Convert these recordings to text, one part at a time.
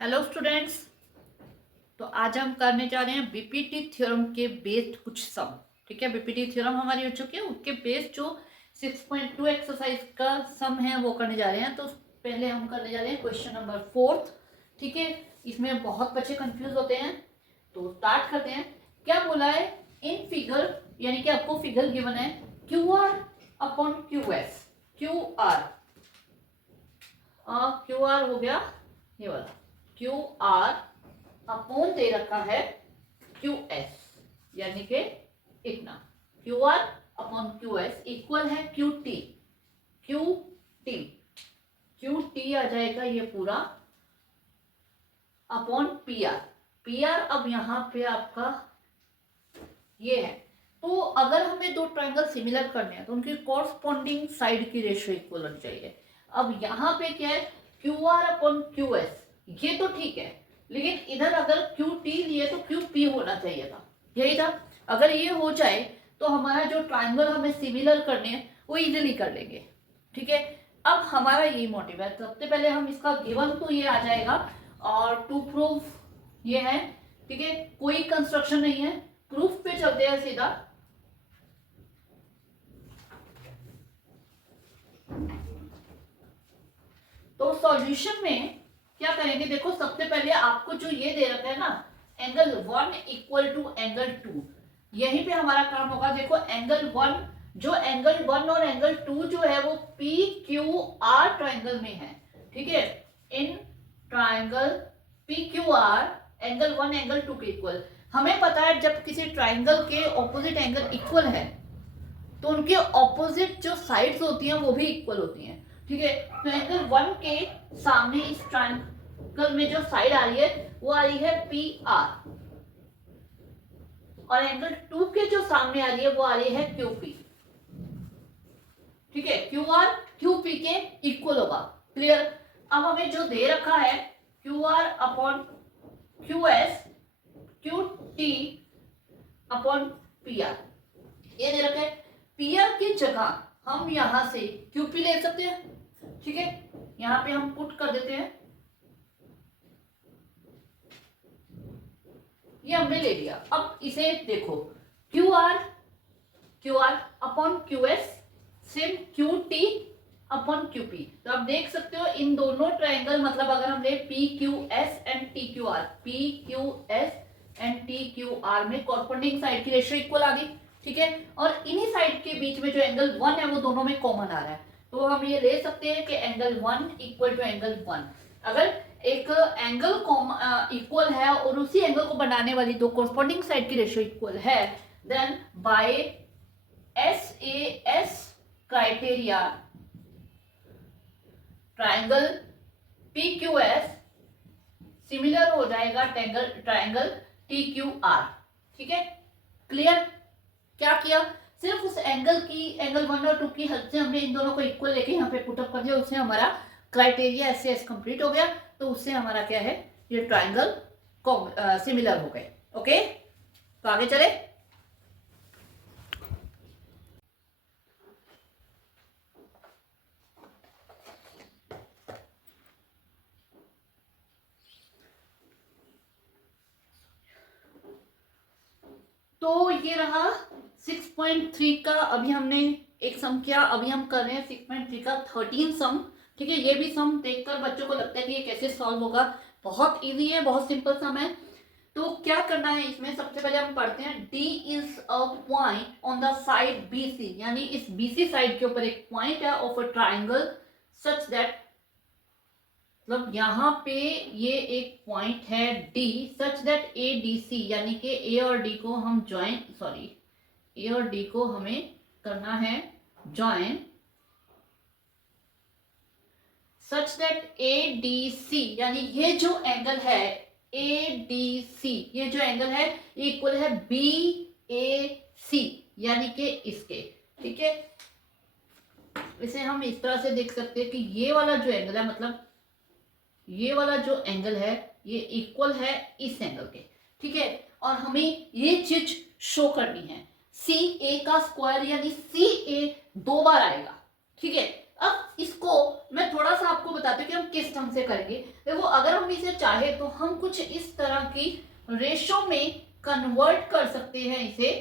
Hello students. तो आज हम करने जा रहे हैं बीपीटी थ्योरम के बेस्ड कुछ सम। ठीक है, बीपीटी थ्योरम हमारी हो चुकी है, उसके बेस्ड जो 6.2 एक्सरसाइज का सम है वो करने जा रहे हैं। तो पहले हम करने जा रहे हैं क्वेश्चन नंबर 4। ठीक है, इसमें बहुत बच्चे कंफ्यूज होते हैं, तो स्टार्ट करते हैं। क्या बोला है इन फिगर, यानी कि आपको फिगर गिवन है Q R upon Q S. Q R हो गया ये वाला, क्यू आर अपॉन दे रखा है क्यू एस, यानी कि इतना। Q R upon Q S equal है Q T. Q T Q T आ जाएगा ये पूरा upon P R. P R अब यहां पे आपका ये है। तो अगर हमें दो ट्रायंगल सिमिलर करने हैं तो उनकी कॉरस्पॉन्डिंग साइड की रेशियो इक्वल होनी चाहिए। अब यहाँ पे क्या है, Q R upon Q S, ये तो ठीक है, लेकिन इधर अगर क्यू टी लिए तो क्यू पी होना चाहिए था, यही था। अगर ये हो जाए तो हमारा जो ट्रायंगल हमें सिमिलर करने हैं वो इजीली कर लेंगे। ठीक है, अब हमारा यही मोटिव है। सबसे पहले हम इसका गिवन तो ये आ जाएगा, और टू प्रूव ये है। ठीक है, कोई कंस्ट्रक्शन नहीं है, प्रूफ पे चलते हैं सीधा। तो सॉल्यूशन में क्या करेंगे, देखो सबसे पहले आपको जो ये दे रखा है ना, एंगल 1 इक्वल टू एंगल 2, यहीं पे हमारा काम होगा। देखो एंगल 1, जो एंगल 1 और एंगल 2 जो है वो पी क्यू आर ट्राइंगल में है। ठीक है, in triangle P Q R angle 1 angle 2 के इक्वल। हमें पता है जब किसी ट्राइंगल के ऑपोजिट एंगल इक्वल है तो उनके ऑपोजिट जो साइड्स होती हैं वो भी इक्वल होती हैं। ठीक है, तो एंगल 1 के सामने इस ट्रायंगल में जो साइड आ रही है वो आ रही है पी आर, और एंगल 2 के जो सामने आ रही है वो आ रही है क्यू पी। ठीक है, क्यू आर क्यू पी के इक्वल होगा। क्लियर। अब हमें जो दे रखा है Q R upon Q S, Q T upon P R, ये दे रखा है। पी आर की जगह हम यहां से क्यू पी ले सकते हैं। ठीक है, यहां पे हम पुट कर देते हैं, ये हमने ले लिया। अब इसे देखो, Q R upon Q S same Q T upon Q P. तो आप देख सकते हो इन दोनों ट्रायंगल, मतलब अगर हम ले P Q S and T Q R, P Q S and T Q R में कॉरस्पॉन्डिंग साइड की रेशियो इक्वल आ गई। ठीक है, और इन्हीं साइड के बीच में जो एंगल 1 है वो दोनों में कॉमन आ रहा है, तो हम ये ले सकते हैं कि एंगल 1 इक्वल टू एंगल 1। अगर एक एंगल इक्वल है और उसी एंगल को बनाने वाली दो कॉरस्पॉन्डिंग साइड की रेशियो इक्वल है, then by S criteria triangle P Q S similar हो जाएगा ट्रायंगल टी क्यू आर। ठीक है, क्लियर। क्या किया, सिर्फ उस एंगल की, एंगल 1 और 2 की हेल्प से हमने इन दोनों को इक्वल लेके यहाँ पे पुटअप कर दिया, उससे हमारा क्राइटेरिया एस कंप्लीट हो गया। तो उससे हमारा क्या है, ये ट्रायंगल सिमिलर हो गए। ओके, तो आगे चले। तो ये रहा 6.3 का, अभी हमने एक सम किया, अभी हम कर रहे हैं 6.3 का 13 सम। ठीक है, ये भी सम देखकर बच्चों को लगता है कि ये कैसे सॉल्व होगा, बहुत इजी है, बहुत सिंपल सम है। तो क्या करना है इसमें, सबसे पहले हम पढ़ते हैं D is a point on the side BC, यानी इस BC साइड के ऊपर एक पॉइंट है of a triangle such that, मतलब यहाँ पे ये एक पॉइंट है D सच दैट ADC, यानी कि A और D को हम ज्वाइन, सॉरी A और D को हमें करना है ज्वाइन सच दैट ADC, यानी ये जो एंगल है ADC, ये जो एंगल है इक्वल है BAC, यानी कि इसके। ठीक है, इसे हम इस तरह से देख सकते हैं कि ये वाला जो एंगल है, मतलब ये वाला जो एंगल है ये इक्वल है इस एंगल के। ठीक है, और हमें ये चीज शो करनी है, CA का स्क्वायर यानी CA 2 बार आएगा। ठीक है, अब इसको मैं थोड़ा सा आपको बताती हूँ कि हम किस ढंग से करेंगे। देखो अगर हम इसे चाहे तो हम कुछ इस तरह की रेशो में कन्वर्ट कर सकते हैं, इसे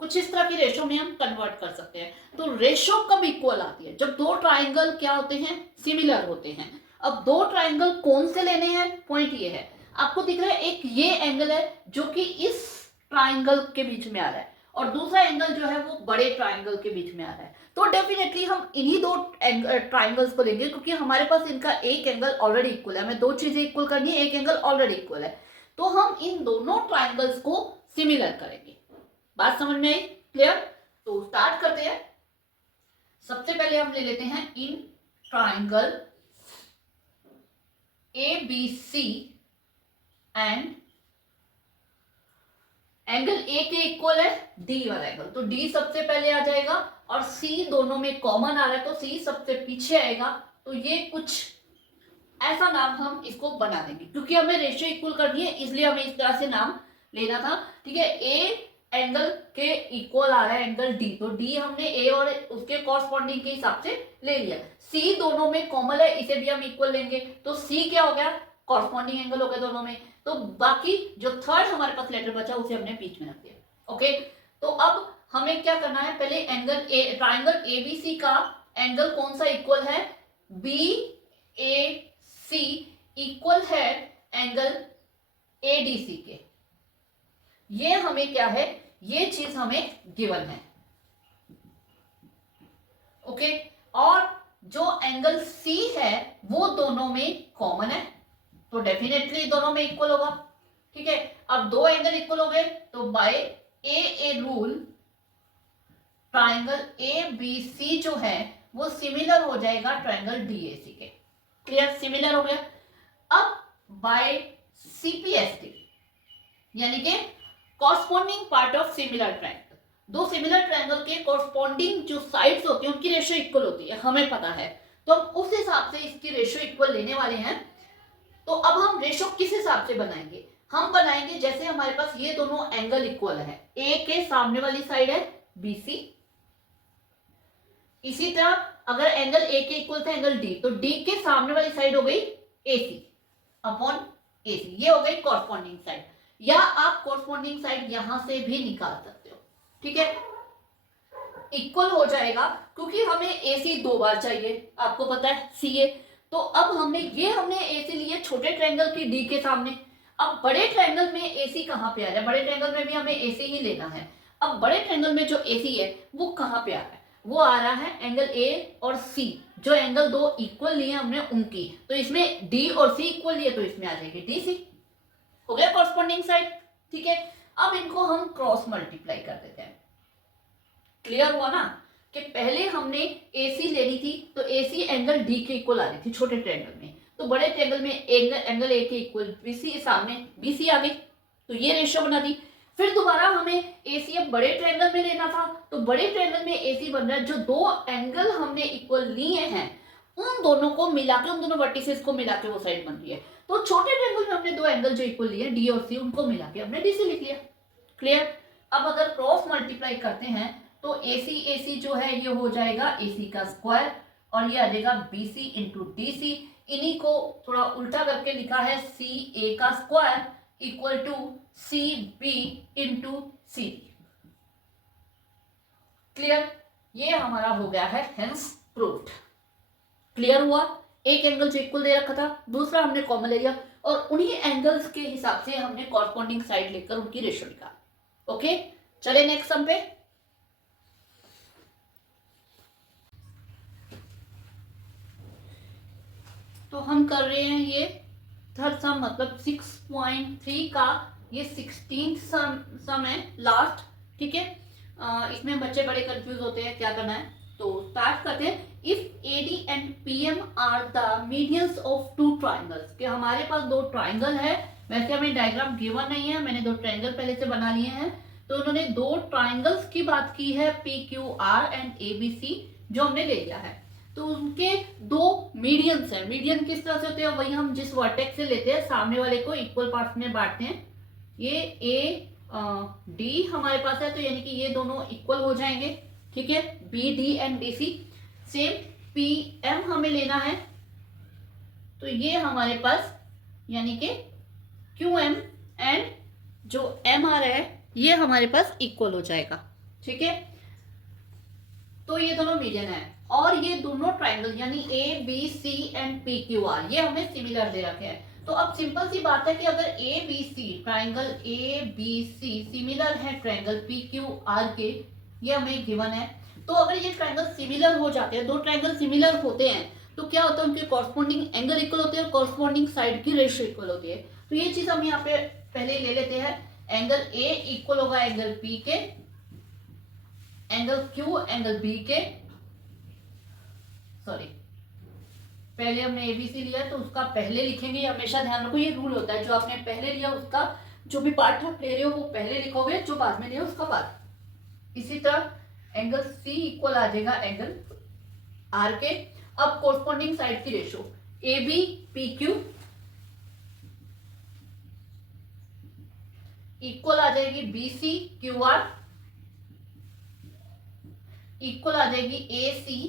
कुछ इस तरह की रेशो में हम कन्वर्ट कर सकते हैं। तो रेशो कब इक्वल आती है? जब दो ट्राइंगल क्या होते हैं? सिमिलर होते हैं। अब दो ट्राइंगल कौन से लेने हैं? पॉइंट ये है, आपको दिख रहा है एक ये एंगल है जो कि इस ट्राइंगल के बीच में आ रहा है, और दूसरा एंगल जो है वो बड़े ट्राइंगल के बीच में आ रहा है। तो डेफिनेटली हम इन्हीं दो ट्राइंगल्स को लेंगे, क्योंकि हमारे पास इनका एक एंगल ऑलरेडी इक्वल है। हमें दो चीजें इक्वल करनी है, एक एंगल ऑलरेडी इक्वल है, तो हम इन दोनों ट्राइंगल्स को सिमिलर करेंगे। बात समझ में आई? क्लियर? तो स्टार्ट करते हैं। सबसे पहले हम ले लेते हैं in triangle ABC and angle A के इक्वल है डी वाला एंगल, तो डी सबसे पहले आ जाएगा, और सी दोनों में कॉमन आ रहा है तो सी सबसे पीछे आएगा। तो ये कुछ ऐसा नाम हम इसको बना देंगे, क्योंकि हमें रेशियो इक्वल करनी है, इसलिए हमें इस तरह से नाम लेना था। ठीक है, ए एंगल के इक्वल आ रहा है एंगल डी, तो डी हमने ए और उसके कॉरस्पॉन्डिंग के हिसाब से ले लिया। सी दोनों में कॉमन है, इसे भी हम इक्वल लेंगे, तो सी क्या हो गया? कॉरस्पॉन्डिंग एंगल हो गया दोनों में। तो बाकी जो थर्ड हमारे पास लेटर बचा उसे हमने बीच में रख दिया। ओके, तो अब हमें क्या करना है? पहले एंगल ए, ट्राइंगल एबीसी का एंगल कौन सा इक्वल है? बी ए सी इक्वल है एंगल एडीसी के। ये हमें क्या है? ये चीज हमें गिवन है। ओके, और जो एंगल सी है वो दोनों में कॉमन है, तो डेफिनेटली दोनों में इक्वल होगा। ठीक है, अब दो एंगल इक्वल हो गए, तो by A rule triangle A B C जो है वो सिमिलर हो जाएगा ट्राइंगल डीएसी के। क्लियर? सिमिलर हो गया। अब बाय सीपीएसटी यानी कि corresponding part of similar triangle, दो सिमिलर ट्राइंगल के कॉरस्पॉन्डिंग जो साइड्स होती हैं उनकी रेशियो इक्वल होती है, हमें पता है, तो हम उस हिसाब से इसकी रेशियो इक्वल लेने वाले हैं। तो अब हम रेशियो किस हिसाब से बनाएंगे? हम बनाएंगे जैसे हमारे पास ये दोनों एंगल इक्वल है, ए के सामने वाली साइड है बीसी, इसी तरह अगर एंगल ए के इक्वल था एंगल डी, तो डी के सामने वाली साइड हो गई एसी अपॉन एसी, ये हो गई कॉरस्पॉन्डिंग साइड, या आप कॉरस्पॉन्डिंग साइड यहां से भी निकाल सकते हो। ठीक है, इक्वल हो जाएगा क्योंकि हमें एसी दो बार चाहिए, आपको पता है सीए। तो अब हमने एसी लिए छोटे ट्रायंगल की डी के सामने। अब बड़े ट्रायंगल में एसी कहां पे आ रहा है? बड़े ट्रायंगल में भी हमें एसी ही लेना है। अब बड़े ट्रायंगल में जो एसी है वो कहां पे आ रहा है? वो आ रहा है एंगल ए और सी, जो एंगल दो इक्वल लिए हमने उनकी, तो इसमें डी और सी इक्वल लिए, तो इसमें आ जाएगी डीसी। हो गया कॉरस्पॉन्डिंग साइड। ठीक है, अब इनको हम क्रॉस मल्टीप्लाई कर देते हैं। क्लियर हुआ ना कि पहले हमने AC लेनी थी, तो AC एंगल D के इक्वल आ रही थी छोटे ट्रायंगल में, तो बड़े ट्रायंगल में एंगल A के इक्वल BC सामने BC आ गई, तो ये रेशियो बना दी। फिर दोबारा हमें AC अब बड़े ट्रायंगल में लेना था, तो बड़े ट्रायंगल में AC बन रहा है, जो दो एंगल हमने इक्वल लिए हैं उन दोनों को मिला के, उन दोनों वर्टिसेस को मिला के वो साइड बन रही है। तो छोटे ट्रायंगल में हमने दो एंगल जो इक्वल लिए D और C, उनको मिला के हमने DC लिख लिया। क्लियर? अब अगर क्रॉस मल्टीप्लाई करते हैं तो AC जो है ये हो जाएगा AC का स्क्वायर, और ये आ जाएगा BC इंटू DC। इन्हीं को थोड़ा उल्टा करके लिखा है CA का square equal to CB into CD। Clear? ये हमारा हो गया है हेंस प्रूव्ड। क्लियर हुआ? एक एंगल जो इक्वल दे रखा था, दूसरा हमने कॉमन ले लिया, और उन्हीं एंगल्स के हिसाब से हमने कॉरस्पॉन्डिंग साइड लेकर उनकी रेशियो निकाला। ओके, चले नेक्स्ट सम पे। तो हम कर रहे हैं ये थर्ड सम, मतलब 6.3 का ये 16th सम है, लास्ट। ठीक है, इसमें बच्चे बड़े कंफ्यूज होते हैं क्या करना है, तो स्टार्ट करते हैं। If AD and PM are the medians of two triangles, कि हमारे पास दो ट्राइंगल है, वैसे हमें डायग्राम गिवन नहीं है, मैंने दो ट्राइंगल पहले से बना लिए हैं, तो उन्होंने दो ट्राइंगल्स की बात की है PQR एंड ABC, जो हमने ले लिया है। तो उनके दो मीडियंस हैं। मीडियन किस तरह से होते हैं? वही हम जिस वर्टेक्स से लेते हैं, सामने वाले को इक्वल पार्ट्स में बांटते हैं। ये AD हमारे पास है, तो यानी कि ये दोनों इक्वल हो जाएंगे। ठीक है, B D and D C. Same P M हमें लेना है, तो ये हमारे पास यानी कि क्यू एम एंड जो एम आ रहा है ये हमारे पास इक्वल हो जाएगा। ठीक है, तो ये दोनों मीडियन है और ये दोनों ट्राइंगल यानी A B C and P Q R ये हमें सिमिलर दे रखे हैं। तो अब सिंपल सी बात है कि अगर A B C triangle A B C similar है ट्राइंगल पी क्यू आर के, ये हमें गिवन है, तो अगर ये ट्राइंगल सिमिलर हो जाते हैं, दो ट्राइंगल सिमिलर होते हैं, तो क्या होता है उनके कॉरस्पॉन्डिंग एंगल इक्वल होते हैं और कॉरस्पॉन्डिंग साइड की रेशियो इक्वल होती है। तो ये चीज हम यहाँ पे पहले ले लेते हैं, एंगल ए इक्वल होगा एंगल पी के, एंगल क्यू एंगल बी के, सॉरी पहले हमने एबीसी लिया तो उसका पहले लिखेंगे, हमेशा ध्यान रखो ये रूल होता है, जो आपने पहले लिया उसका जो भी पार्ट आप ले रहे हो वो पहले लिखोगे, जो बाद में लिया उसका बाद। इसी तरह एंगल सी इक्वल आ जाएगा एंगल आर के। अब कोरस्पॉन्डिंग साइड की ratio A B P Q equal आ जाएगी B C Q R, equal आ जाएगी A C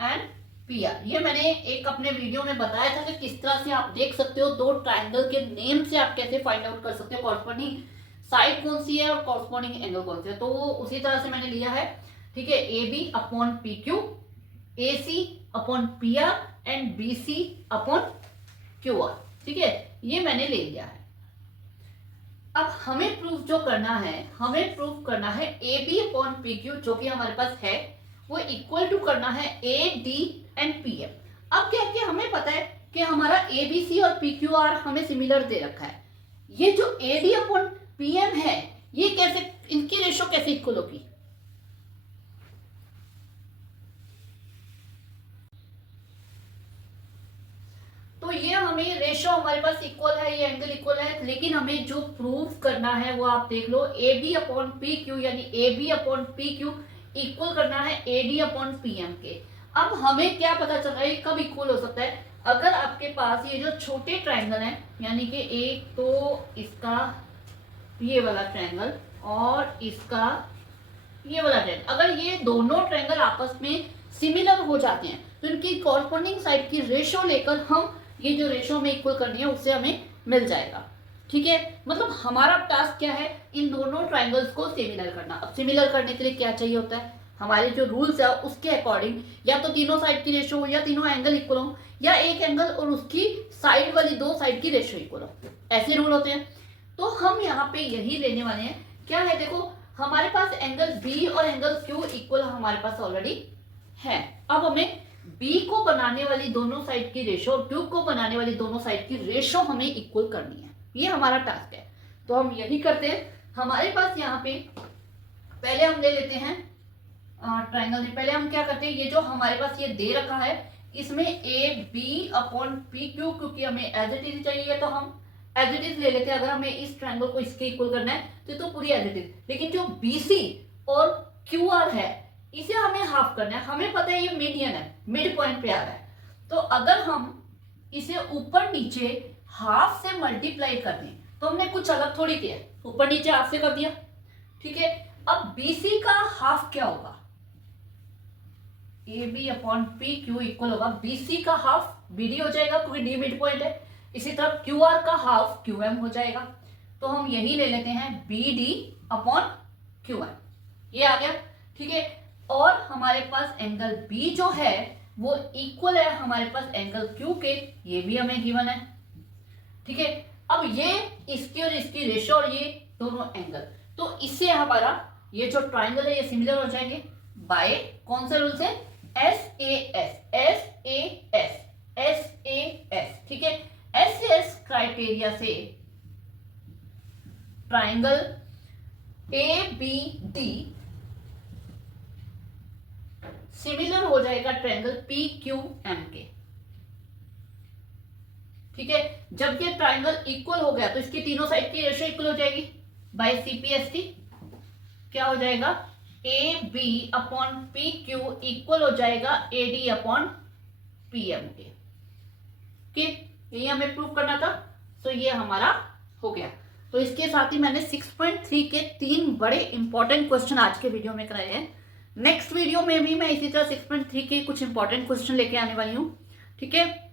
and P R. ये मैंने एक अपने वीडियो में बताया था कि किस तरह से आप देख सकते हो दो ट्राइंगल के नेम से आप कैसे फाइंड आउट कर सकते हो कॉरस्पॉन्डिंग साइड कौन सी है और कॉरस्पॉन्डिंग एंगल कौन सी है। तो वो उसी तरह से मैंने लिया है। ठीक है, A B upon P Q, A C upon P R and B C upon Q R. ठीक है, ये मैंने ले लिया है। अब हमें प्रूफ जो करना है, हमें प्रूफ करना है A B upon P Q जो कि हमारे पास है वो इक्वल टू करना है A D and P M. अब क्या कि हमें पता है कि हमारा ए बी सी और पी क्यू आर हमें सिमिलर दे रखा है। ये जो A D upon P M है ये कैसे, इनकी रेशो कैसे इक्वल होगी? तो ये हमें रेशो हमारे पास इक्वल है, ये एंगल इक्वल है, लेकिन हमें जो प्रूफ करना है वो आप देख लो, A B upon P Q यानी A B upon P Q equal करना है A D upon P M के। अब हमें क्या पता चल रहा है कब इक्वल हो सकता है? अगर आपके पास ये जो छोटे ट्राइंगल हैं यानी कि एक तो इसका ये वाला ट्राइंगल और इसका ये वाला ट्राइंगल, अगर ये दोनों ट्राइंगल आपस में सिमिलर हो जाते हैं तो इनकी कॉरस्पॉन्डिंग साइड की रेशो लेकर हम ये जो रेशो हमें इक्वल करनी है उससे हमें मिल जाएगा। ठीक है, मतलब हमारा टास्क क्या है, इन दोनों ट्राइंगल्स को सिमिलर करना। अब सिमिलर करने के लिए क्या चाहिए होता है, हमारे जो रूल्स है उसके अकॉर्डिंग या तो तीनों साइड की रेशो हो या तीनों एंगल इक्वल हो या एक एंगल और उसकी साइड वाली दो साइड की रेशो इक्वल हो, ऐसे रूल होते हैं। तो हम यहाँ पे यही लेने वाले हैं। क्या है, देखो हमारे पास एंगल बी और एंगल क्यू इक्वल हमारे पास ऑलरेडी है। अब हमें बी को बनाने वाली दोनों साइड की रेशो और क्यू को बनाने वाली दोनों साइड की रेशो हमें इक्वल करनी है, ये हमारा टास्क है। तो हम यही करते हैं। हमारे पास यहाँ पे पहले हम ले लेते हैं ट्राइंगल। पहले हम क्या करते हैं, ये जो हमारे पास ये दे रखा है इसमें A B upon P Q, क्योंकि हमें एज इट इज चाहिए तो हम एज इट इज ले लेते हैं। अगर हमें इस ट्राइंगल को इसके इक्वल करना है तो पूरी एज इट इज, लेकिन जो बी सी और क्यू आर है इसे हमें हाफ करना है। हमें पता है ये मीडियन है, मिड पॉइंट पे आ रहा है, तो अगर हम इसे ऊपर नीचे हाफ से मल्टीप्लाई कर दें तो हमने कुछ अलग थोड़ी किया, ऊपर नीचे हाफ से कर दिया। ठीक है, अब बीसी का हाफ क्या होगा, A B upon P Q equal होगा बीसी का हाफ बी डी हो जाएगा क्योंकि डी मिड पॉइंट है। इसी तरह क्यू आर का हाफ क्यू एम हो जाएगा। तो हम यही ले लेते हैं B D upon Q M, ये आ गया। ठीक है, और हमारे पास एंगल बी जो है वो इक्वल है हमारे पास एंगल क्यू के, ये भी हमें गिवन है। ठीक है, अब ये इसकी और इसकी रेशो और ये दोनों एंगल, तो इससे हमारा ये जो ट्राइंगल है ये सिमिलर हो जाएंगे बाय कौन से रूल से, S A S, S A S, S A S. ठीक है, एस एस क्राइटेरिया से triangle A B D similar हो जाएगा ट्रायंगल पी क्यू एम के। ठीक है, जब ये ट्रायंगल इक्वल हो गया तो इसकी तीनों साइड की रेशियो इक्वल हो जाएगी बाय सीपीएसटी। क्या हो जाएगा, A B upon P Q equal हो जाएगा A D upon P M के। ठीक, यही हमें प्रूव करना था। तो ये हमारा हो गया। तो इसके साथ ही मैंने 6.3 के 3 बड़े इंपॉर्टेंट क्वेश्चन आज के वीडियो में कराए हैं। नेक्स्ट वीडियो में भी मैं इसी तरह 6.3 के कुछ इंपॉर्टेंट क्वेश्चन लेके आने वाली हूँ, ठीक है।